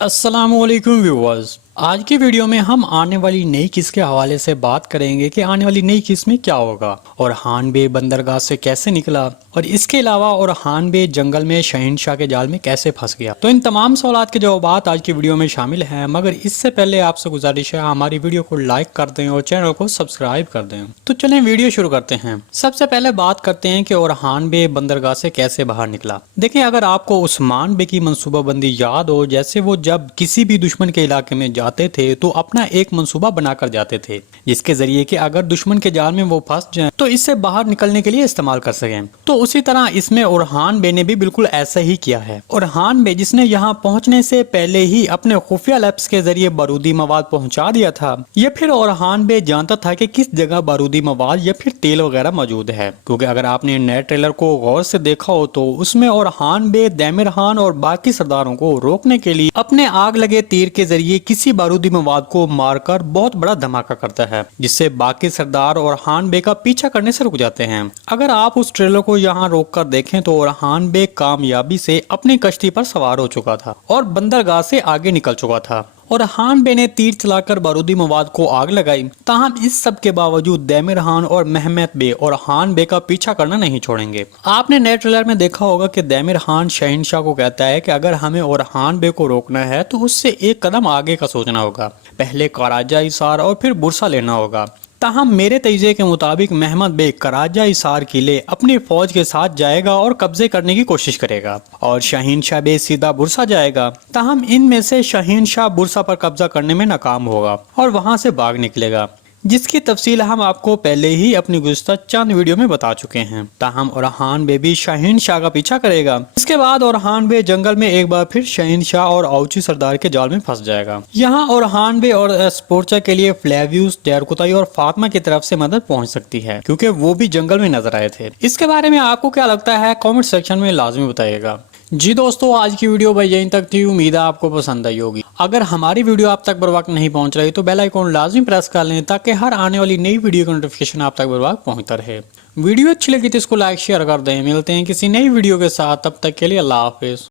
السلام علیکم ویورز، آج کی ویڈیو میں ہم آنے والی نئی قسط کے حوالے سے بات کریں گے کہ آنے والی نئی قسط میں کیا ہوگا اور ہان بے بندرگاہ سے کیسے نکلا، اور اس کے علاوہ اور ہان بے جنگل میں شہنشاہ کے جال میں کیسے پھنس گیا۔ تو ان تمام سوالات کے جوابات آج کی ویڈیو میں شامل ہیں، مگر اس سے پہلے آپ سے گزارش ہے ہماری ویڈیو کو لائک کر دیں اور چینل کو سبسکرائب کر دیں۔ تو چلیں ویڈیو شروع کرتے ہیں۔ سب سے پہلے بات کرتے ہیں کہ اور ہان بے بندرگاہ سے کیسے باہر نکلا۔ دیکھیں، اگر آپ کو عثمان بے کی منصوبہ بندی یاد ہو، جیسے وہ جب کسی بھی دشمن کے علاقے میں جاتے تھے تو اپنا ایک منصوبہ بنا کر جاتے تھے، جس کے ذریعے کہ اگر دشمن کے جال میں وہ پھنس جائیں تو اس سے باہر نکلنے کے لیے استعمال کر سکیں۔ تو اسی طرح اس میں اورحان بے نے بھی بالکل ایسا ہی کیا ہے۔ اورحان بے جس نے یہاں پہنچنے سے پہلے ہی اپنے خفیہ لیبس کے ذریعے بارودی مواد پہنچا دیا تھا، یا پھر اورحان بے جانتا تھا کہ کس جگہ بارودی مواد یا پھر تیل وغیرہ موجود ہے، کیونکہ اگر آپ نے نئے ٹریلر کو غور سے دیکھا ہو تو اس میں اورحان بے دیمر خان اور باقی سرداروں کو روکنے کے لیے اپنے آگ لگے تیر کے ذریعے کسی بارودی مواد کو مار کر بہت بڑا دھماکہ کرتا ہے، جس سے باقی سردار اورحان بے کا پیچھا کرنے سے رک جاتے ہیں۔ اگر آپ اس ٹریلر کو یہاں روک کر دیکھیں تو اورحان بے کامیابی سے اپنی کشتی پر سوار ہو چکا تھا اور بندرگاہ سے آگے نکل چکا تھا، اور اورحان بے نے تیر چلا کر بارودی مواد کو آگ لگائی۔ تاہم اس سب کے باوجود دیمر خان اور مہمت بے اورحان بے کا پیچھا کرنا نہیں چھوڑیں گے۔ آپ نے نئے ٹریلر میں دیکھا ہوگا کہ دیمر خان شہنشاہ کو کہتا ہے کہ اگر ہمیں اورحان بے کو روکنا ہے تو اس سے ایک قدم آگے کا سوچنا ہوگا، پہلے کاراجہ حصار اور پھر برسا لینا ہوگا۔ تاہم میرے تجزیے کے مطابق مہمت بے کاراجہ حصار قلعے اپنی فوج کے ساتھ جائے گا اور قبضے کرنے کی کوشش کرے گا، اور شہنشاہ بے سیدھا برسا جائے گا۔ تاہم ان میں سے شہنشاہ برسا پر قبضہ کرنے میں ناکام ہوگا اور وہاں سے بھاگ نکلے گا، جس کی تفصیل ہم آپ کو پہلے ہی اپنی گزشتہ چند ویڈیو میں بتا چکے ہیں۔ تاہم اورحان بے بھی شہنشاہ کا پیچھا کرے گا۔ اس کے بعد اورحان بے جنگل میں ایک بار پھر شہنشاہ اور اوچی سردار کے جال میں پھنس جائے گا۔ یہاں اورحان بے اور اسپورچا کے لیے فلیویوس، ڈیرکوتائی اور فاطمہ کی طرف سے مدد پہنچ سکتی ہے، کیونکہ وہ بھی جنگل میں نظر آئے تھے۔ اس کے بارے میں آپ کو کیا لگتا ہے کامنٹ سیکشن میں لازمی بتائیے گا۔ جی دوستو، آج کی ویڈیو بھائی یہیں تک تھی، امید ہے آپ کو پسند آئی ہوگی۔ اگر ہماری ویڈیو آپ تک بر وقت نہیں پہنچ رہی تو بیل آئیکن لازمی پریس کر لیں تاکہ ہر آنے والی نئی ویڈیو کا نوٹیفیکیشن آپ تک بر وقت پہنچتا رہے۔ ویڈیو اچھی لگی تو اس کو لائک شیئر کر دیں۔ ملتے ہیں کسی نئی ویڈیو کے ساتھ، تب تک کے لیے اللہ حافظ۔